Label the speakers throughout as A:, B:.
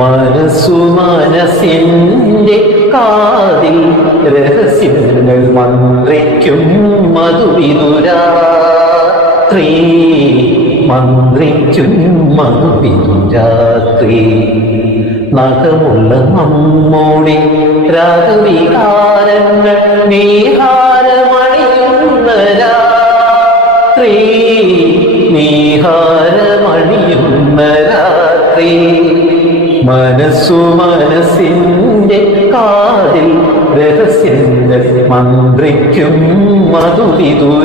A: മനസ്സു മനസ്സിന്റെ കാതിൽ രഹസ്യങ്ങൾ മന്ത്രിക്കും മധുവിനുരാത്രി മന്ത്രിക്കും മധുവിതുരാത്രി. നഖമുള്ള നമ്മോടെ രാഗവികാരങ്ങൾ നീഹാരമണിയുന്ന രാത്രി നീഹാരമണിയുന്ന മനസ്സു മനസ്സിന്റെ കാതിൽ രഹസ്യങ്ങൾ മന്ത്രിക്കും മധുവിതുരാത്രി.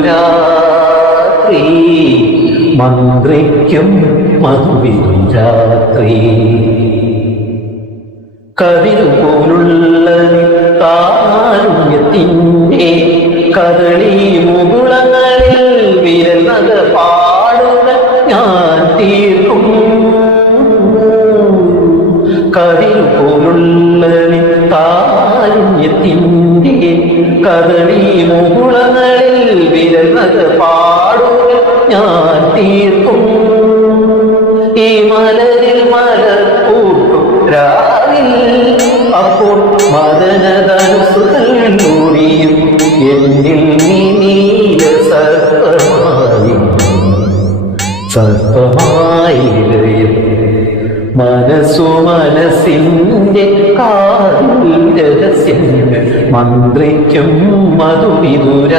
A: മന്ത്രിക്കും മധുവിതുരാത്രി. കതിരു പോലുള്ള കാരുണ്യത്തിന്റെ കദളി കതിരു പോലുള്ള കാരുണ്യത്തിന്റെ കദളി മുകുളങ്ങളിൽ വിരലത പാടുക ഞാൻ തീർക്കും ഈ മലരിൽ മലർ പൂക്കും രാവിൽ. അപ്പോൾ മദനധനുസുതൂടിയും എന്നിൽ നീ നീല സർപ്പമായി സർപ്പമായിരയും മനസ്സു മനസ്സിന്റെ കാതിൽ മന്ത്രിക്കും മധുവിതുരാത്രി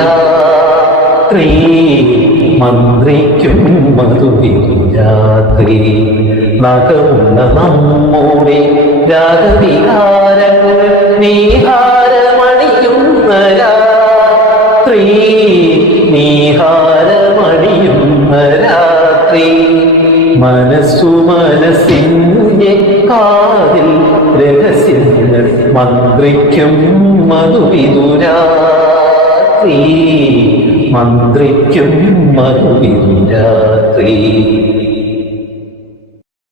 A: മന്ത്രിക്കും മധുവിതുരാത്രി നഗമുള്ള നമ്മുടെ രാഗവിഹാരങ്ങൾ നീഹാരമണിയുന്ന രാത്രി രാത്രി മനസ്സു മനസ്സിന്റെ കാതിൽ രഹസ്യങ്ങൾ മന്ത്രിക്കും മധുവിതുരാത്രി മന്ത്രിക്കും മധുവിതുരാത്രി